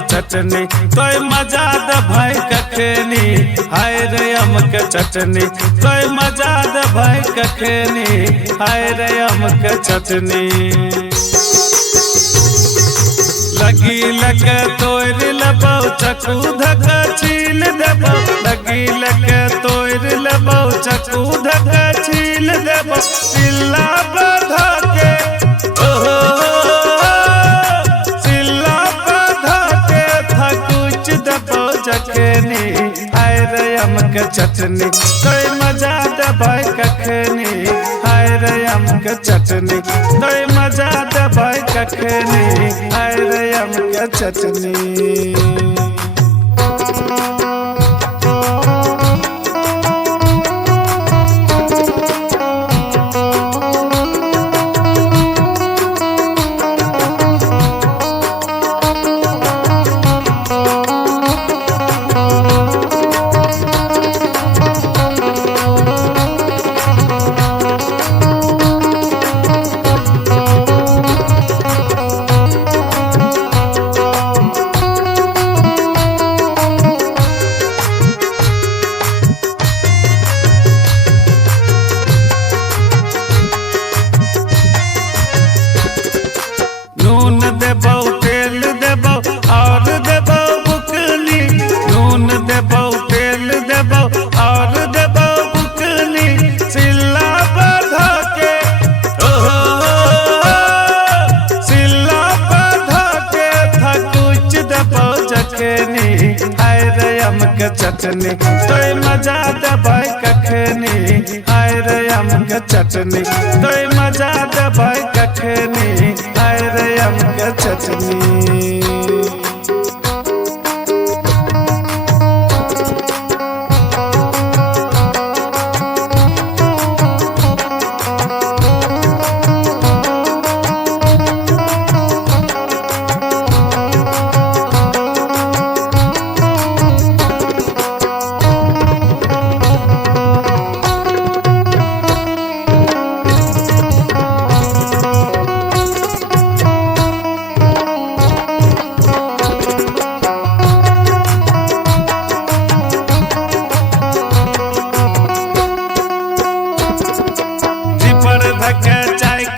के चटनी तोय मजा द भाई कखेनी हाय रे आम के चटनी तोय मजा द भाई कखेनी हाय रे आम के चटनी लगी लगे तोड़ लबो चकू धक छील देबो लगी लगे तोड़ लबो चकू धक छील देबो सिल्ला बाधा के ओहो सिल्ला बाधा के थकुच देबो जखनी हाय रे आम के चटनी तोय मजा दे भाई कखनी हाय रे आम के चटनी तोय मजा दे भाई कखनी हाय रे आम के चटनी देबो तेल देबो और देबो बुकनी नून देबो तेल देबो और देबो बुकनी सिल्ला बाधा के ओहो सिल्ला बाधा के थकुच देबो जखनी हाय रे आम के चटनी तोय मजा दे भाई कखनी हाय रे आम के चटनी तोय मजा दे भाई कखनी हाय रे आम के चटनी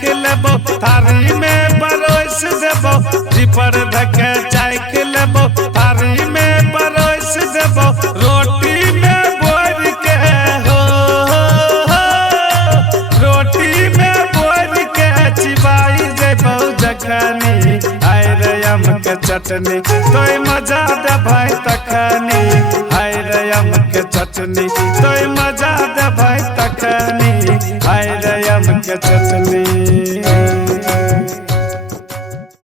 थारी में परोस देबो पर धके चाय खिलेबो थारी में परोस देबो रोटी में बोर के हो रोटी में बोर के चिबाई देबो जखनी हाय रे आम के चटनी तोय मजा दे भाई तखनी हाय रे आम के चटनी तोय मजा दे भाई तखनी हाय रे आम के चटनी।